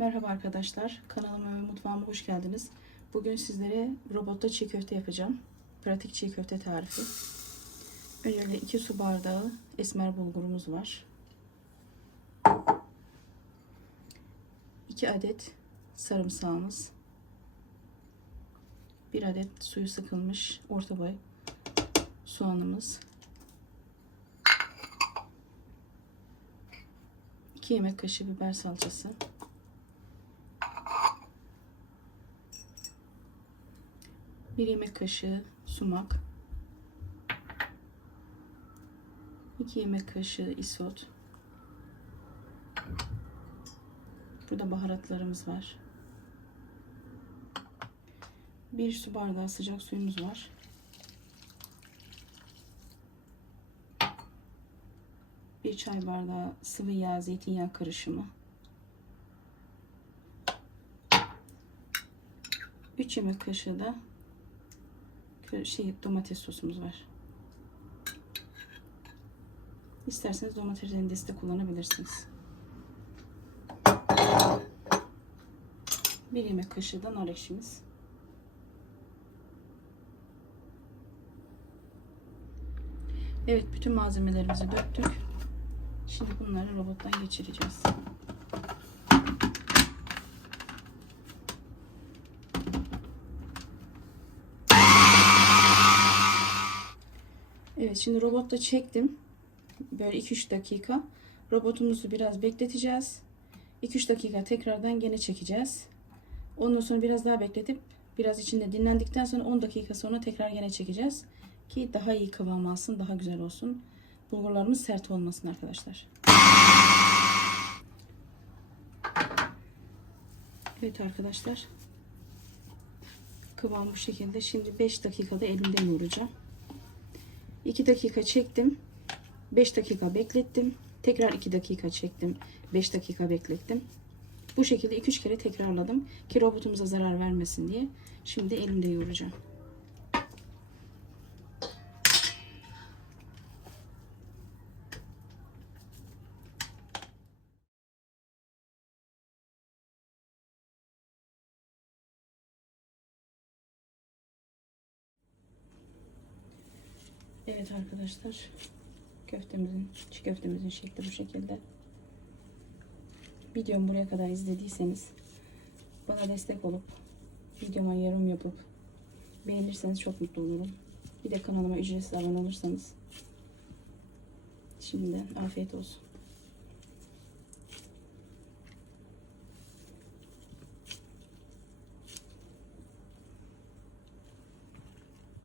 Merhaba arkadaşlar, kanalıma ve mutfağıma hoş geldiniz. Bugün sizlere robotta çiğ köfte yapacağım. Pratik çiğ köfte tarifi. Öncelikle 2 su bardağı esmer bulgurumuz var. 2 adet sarımsağımız. 1 adet suyu sıkılmış orta boy soğanımız. 2 yemek kaşığı biber salçası. 1 yemek kaşığı sumak. 2 yemek kaşığı isot. Burada baharatlarımız var. 1 su bardağı sıcak suyumuz var. Bir çay bardağı sıvı yağ zeytinyağı karışımı. 3 yemek kaşığı da şey domates sosumuz var. İsterseniz domates rendesi de kullanabilirsiniz. Bir yemek kaşığı da nar ekşimiz. Evet bütün malzemelerimizi döktük. Şimdi bunları robottan geçireceğiz. Evet şimdi robotta çektim. Böyle 2-3 dakika. Robotumuzu biraz bekleteceğiz. 2-3 dakika tekrardan gene çekeceğiz. Ondan sonra biraz daha bekletip biraz içinde dinlendikten sonra 10 dakika sonra tekrar gene çekeceğiz. Ki daha iyi kıvam alsın, daha güzel olsun. Bulgurlarımız sert olmasın arkadaşlar. Evet arkadaşlar. Kıvam bu şekilde. Şimdi 5 dakikada elimde yoğuracağım. 2 dakika çektim. 5 dakika beklettim. Tekrar 2 dakika çektim. 5 dakika beklettim. Bu şekilde 2-3 kere tekrarladım ki robotumuza zarar vermesin diye. Şimdi elimde yoğuracağım. Evet arkadaşlar. Köftemizin, çiğ köftemizin şekli bu şekilde. Videomu buraya kadar izlediyseniz bana destek olup videoma yorum yapıp beğenirseniz çok mutlu olurum. Bir de kanalıma ücretsiz abone olursanız şimdiden afiyet olsun.